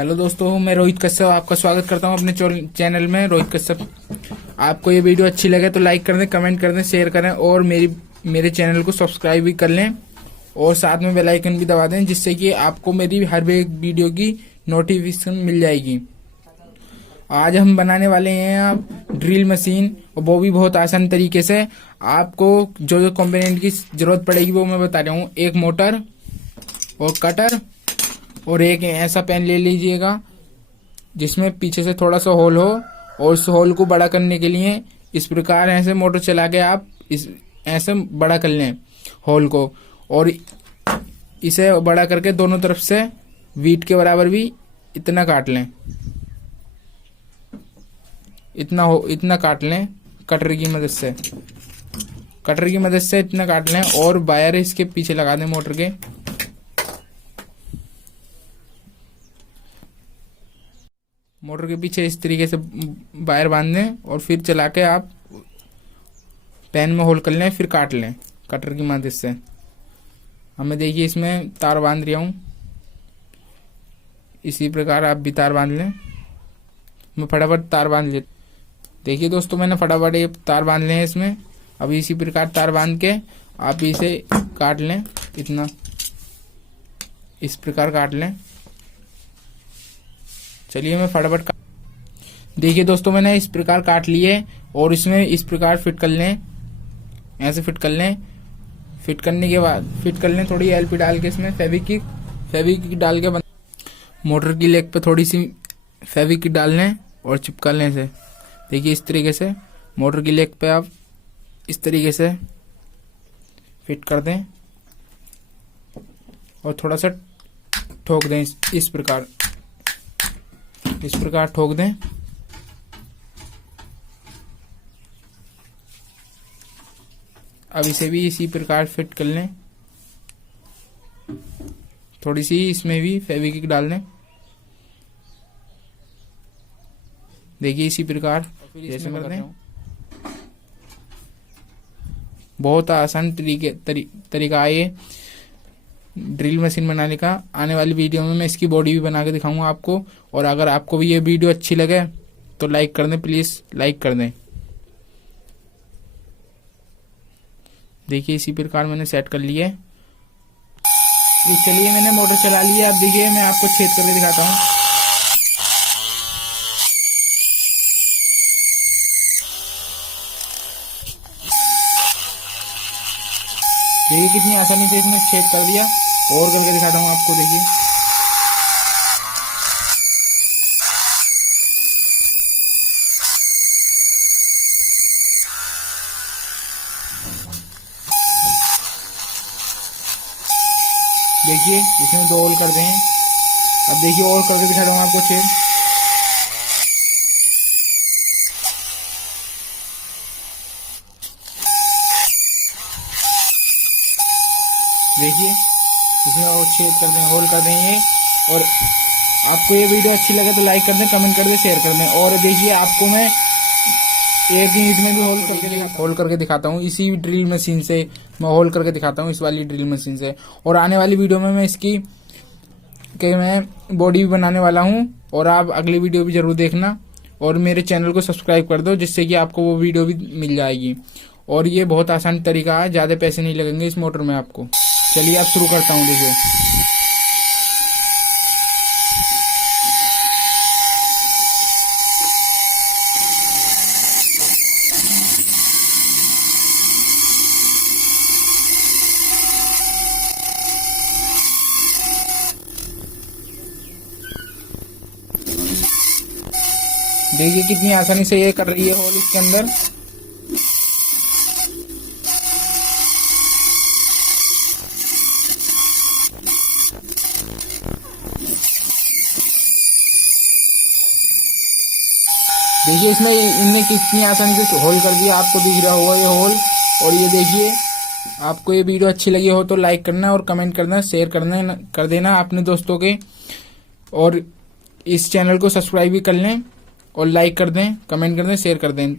Hello दोस्तों, मैं रोहित कश्यप आपका स्वागत करता हूं अपने चैनल में रोहित कश्यप। आपको ये वीडियो अच्छी लगे तो लाइक कर दें, कमेंट कर दें, शेयर करें और मेरे चैनल को सब्सक्राइब भी कर लें और साथ में बेल आइकन भी दबा दें, जिससे कि आपको मेरी हर एक वीडियो की नोटिफिकेशन मिल जाएगी। आज हम बनाने वाले हैं आप ड्रिल मशीन, और वो भी बहुत आसान तरीके से। आपको जो जो कंपोनेंट की जरूरत पड़ेगी वो मैं बता रहा हूँ। एक मोटर और कटर और एक ऐसा पेन ले लीजिएगा जिसमें पीछे से थोड़ा सा होल हो, और उस होल को बड़ा करने के लिए इस प्रकार ऐसे मोटर चला के आप इस ऐसे बड़ा कर लें होल को, और इसे बड़ा करके दोनों तरफ से वीट के बराबर भी इतना काट लें। इतना काट लें कटर की मदद से। कटर की मदद से इतना काट लें और वायर इसके पीछे लगा दें मोटर के। मोटर के पीछे इस तरीके से वायर बांध दें और फिर चला के आप पेन में होल कर लें, फिर काट लें कटर की मदद से। हमें देखिए इसमें तार बांध रहा हूँ, इसी प्रकार आप भी तार बांध लें। मैं फटाफट तार बांध ले। देखिए दोस्तों, मैंने फटाफट ये तार बांध ले हैं इसमें। अब इसी प्रकार तार बांध के आप इसे काट लें, इतना इस प्रकार काट लें। चलिए मैं फटाफट देखिए दोस्तों, मैंने इस प्रकार काट लिए और इसमें इस प्रकार फिट कर लें, ऐसे फिट कर लें। फिट करने के बाद फिट कर लें थोड़ी एलपी डाल के, इसमें फेविक्विक डाल के मोटर की लेग पे थोड़ी सी फेविक्विक डाल लें और चिपका लें इसे। देखिए इस तरीके से मोटर की लेग पे आप इस तरीके से फिट कर दें और थोड़ा सा ठोक दें इस प्रकार ठोक दें। अब इसे भी इसी प्रकार फिट कर लें। थोड़ी सी इसमें भी फेविक्विक डाल दें। देखिए इसी प्रकार जैसे कर दें। बहुत आसान तरीका है ये ड्रिल मशीन बनाने का। आने वाली वीडियो में मैं इसकी बॉडी भी बना के दिखाऊंगा आपको। और अगर आपको भी ये वीडियो अच्छी लगे तो लाइक कर दें, प्लीज लाइक कर दें। देखिए इसी प्रकार मैंने सेट कर लिया है। चलिए मैंने मोटर चला ली है। अब देखिए मैं आपको छेद करके दिखाता हूँ। देखिए कितनी आसानी से इसमें छेद कर दिया। और करके दिखाता हूँ आपको। देखिए इसमें 2 होल कर दें। अब देखिए और करके दिखाता हूँ आपको छेद। देखिए इसमें और छेद कर दें, होल कर देंगे। और आपको ये वीडियो अच्छी लगे तो लाइक कर दें, कमेंट कर दें, शेयर कर दें। और देखिए आपको मैं एक ईंट में भी होल करके दिखाता हूँ। इसी ड्रिल मशीन से मैं होल करके दिखाता हूँ, इस वाली ड्रिल मशीन से। और आने वाली वीडियो में मैं इसकी मैं बॉडी भी बनाने वाला हूँ। और आप अगली वीडियो भी जरूर देखना और मेरे चैनल को सब्सक्राइब कर दो, जिससे कि आपको वो वीडियो भी मिल जाएगी। और ये बहुत आसान तरीका है, ज़्यादा पैसे नहीं लगेंगे इस मोटर में आपको। चलिए अब शुरू करता हूँ। देखिए कितनी आसानी से ये कर रही है होल इसके अंदर। देखिए इसमें इनने कितनी आसानी से होल कर दिया, आपको दिख रहा होगा ये होल। और ये देखिए, आपको ये वीडियो अच्छी लगी हो तो लाइक करना और कमेंट करना, शेयर कर देना अपने दोस्तों के। और इस चैनल को सब्सक्राइब भी कर लें और लाइक कर दें, कमेंट कर दें, शेयर कर दें।